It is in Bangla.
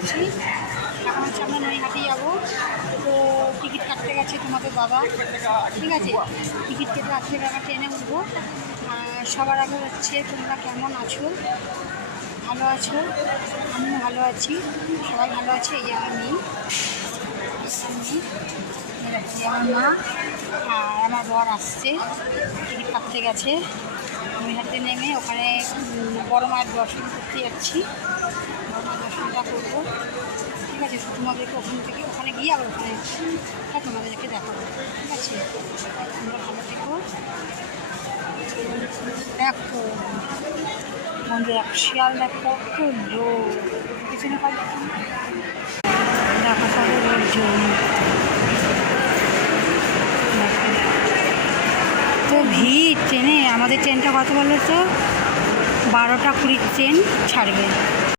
আছি। এখন হচ্ছে আমরা নৈহাটি যাবো, তো টিকিট কাটতে গেছে তোমাদের দাদা, ঠিক আছে। টিকিট কেটে আসলে আমরা ট্রেনে উঠবো। সবার আগে হচ্ছে তোমরা কেমন আছো, ভালো আছো? আমিও ভালো আছি, সবাই ভালো আছে। এই আমার মেয়ে, আমার মা আর আমার বর আসছে, টিকিট কাটতে গেছে। আমি হাতে নেমে ওখানে বড় মায়ের দর্শন করতে যাচ্ছি, বড় মায়ের দর্শনটা করবো, ঠিক আছে। তোমাদেরকে ওখানে গিয়ে আবার ওখানে তোমাদেরকে দেখাবো, ঠিক আছে। তোমরা ভালো থেকো। দেখো বন্ধু, এক শিয়াল দেখো, কত লোক পিছনে পাবে, দেখো সব লোকজন, তো ভিড় ট্রেনে। আমাদের ট্রেনটা কত বলো তো, 12টা 20 ট্রেন ছাড়বে।